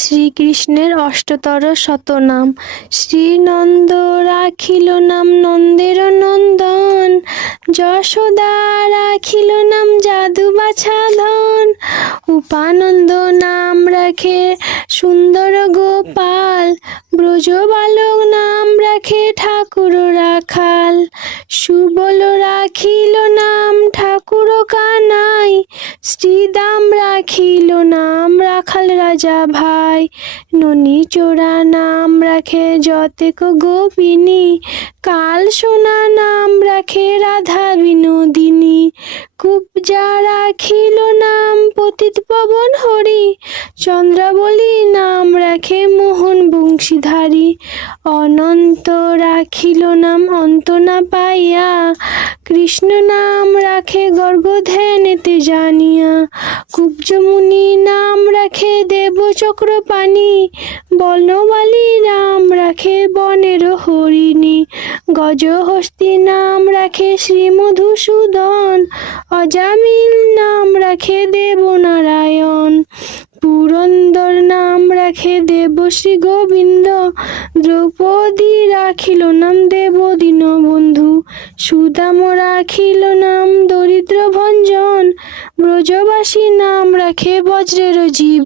শ্রীকৃষ্ণের অষ্টতর শতনাম। শ্রীনন্দ রাখিল নাম নন্দের নন্দন, যশোদা রাখিল নাম যাদু বাছা ধন। উপানন্দ নাম রাখে সুন্দর গোপাল, ব্রজ বালক নাম রাখে ঠাকুর রাখাল। সুবল রাখিল নাম ঠাকুর কানাই, শ্রীদাম রাখিল নাম রাখাল রাজা ভাই। ননী চোরা নাম রাখে যতেক গোপিনী, কাল সোনা নাম রাখে রাধা বিনোদিনী। কুব্জা রাখিল নাম পতিত পবন হরি, চন্দ্রাবলী নাম রাখে মোহন বংশীধারী। অনন্ত রাখিল নাম অন্ত না পাইয়া, কৃষ্ণ নাম রাখে গর্গ ধ্যানেতে জানিয়া। কুব্জ মুনি নাম রাখে দেব চক্রপাণি, বনমালী নাম রাখে বনের হরিণী। গজহস্তি নাম রাখে শ্রী মধুসূদন, অজামিল নাম রাখে দেবনারায়ণ। পুরন্দর নাম রাখে দেবশ্রী গোবিন্দ, দ্রৌপদী রাখিল নাম দেব দীনবন্ধু। সুদাম রাখিল নাম দরিদ্র ভঞ্জন, ব্রজবাসী নাম রাখে বজ্রের জীব।